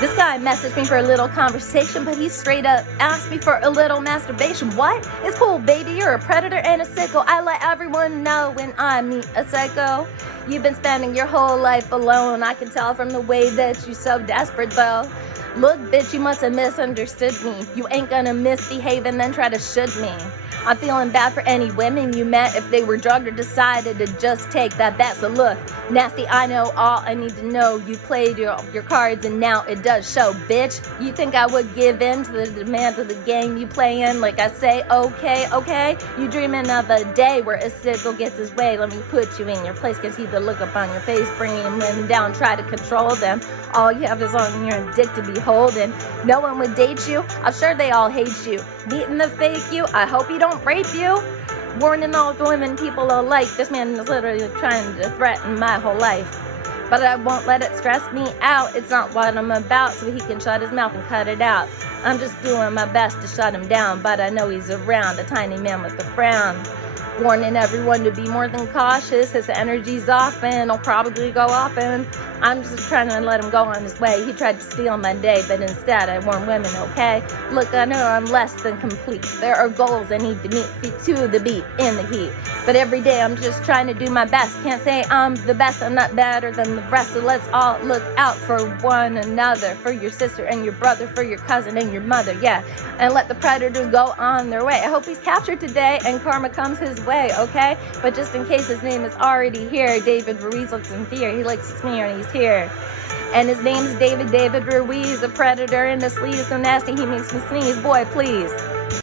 This guy messaged me for a little conversation, but he straight up asked me for a little masturbation. What? It's cool, baby. You're a predator and a sicko. I let everyone know when I meet a psycho. You've been spending your whole life alone. I can tell from the way that you're so desperate, though. Look, bitch, you must have misunderstood me. You ain't gonna misbehave and then try to shoot me. I'm feeling bad for any women you met if they were drugged or decided to just take that bet. So look, nasty, I know all I need to know. You played your cards and now it does show, bitch. You think I would give in to the demands of the game you play in? Like I say, okay? You dreaming of a day where a sickle gets his way. Let me put you in your place, can see the look up on your face, bringing them down, try to control them. All you have is on your dick to be holding. No one would date you, I'm sure they all hate you. Meeting the fake you, I hope you don't rape you. Warning all women, people alike, this man is literally trying to threaten my whole life. But I won't let it stress me out, it's not what I'm about, so he can shut his mouth and cut it out. I'm just doing my best to shut him down, but I know he's around, a tiny man with a frown. Warning everyone to be more than cautious, his energy's off and he'll probably go off, and I'm just trying to let him go on his way. He tried to steal my day, but instead I warn women, okay? Look, I know I'm less than complete. There are goals I need to meet, feet to the beat, in the heat. But every day I'm just trying to do my best. Can't say I'm the best, I'm not better than the rest. So let's all look out for one another, for your sister and your brother, for your cousin and your mother, yeah. And let the predators go on their way. I hope he's captured today and karma comes his way, okay? But just in case his name is already here, David Ruiz looks in fear. He likes to smear and he's here. And his name's David Ruiz, a predator in the sleeves, so nasty he makes me sneeze. Boy, please.